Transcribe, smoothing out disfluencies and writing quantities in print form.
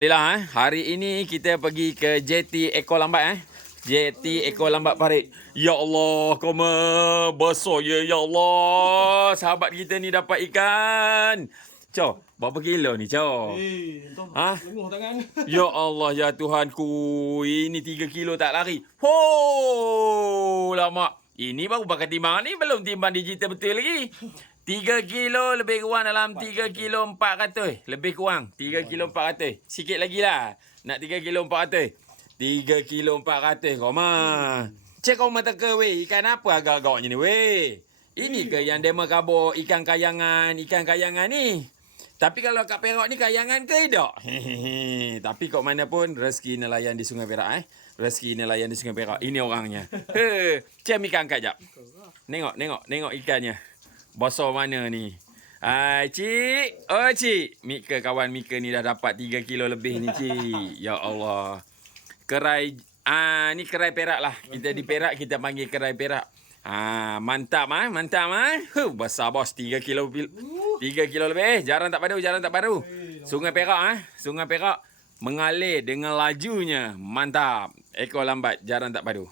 Alhamdulillah, hari ini kita pergi ke JT Ekor Lambat JT Ekor Lambat Parit. Ya Allah, koma besar ya Allah. Sahabat kita ni dapat ikan. Chow, berapa kilo ni, Chow? Entah, lenguh tangan. Ya Allah, ya Tuhanku. Ini 3 kilo tak lari. Ho, lama. Ini baru pakai timbang ni, belum timbang digital betul lagi. 3 kilo lebih kurang dalam 3 kilo 400. Lebih kurang 3 kilo 400. Sikit lagi lah. Nak 3 kilo 400. 3 kilo 400 kau mah. Cek kau mata ke weh. Ikan apa agak-agaknya ni weh? Ini ke yang dema kabur ikan kayangan ni? Tapi kalau kat Perak ni kayangan ke tidak? Hehehe. Tapi kok mana pun rezeki nelayan di Sungai Perak Rezeki nelayan di Sungai Perak. Ini orangnya. Cem ikan angkat jap. Tengok ikannya. Besar mana ni? Cik. Oh, Cik. Mika, kawan Mika ni dah dapat 3 kilo lebih ni, Cik. Ya Allah. Kerai, ni kerai Perak lah. Kita di Perak, kita panggil kerai Perak. Mantap, besar bos, 3 kilo 3 kilo lebih. Jarang tak padu. Sungai Perak, mengalir dengan lajunya. Mantap. Ekor lambat, jarang tak padu.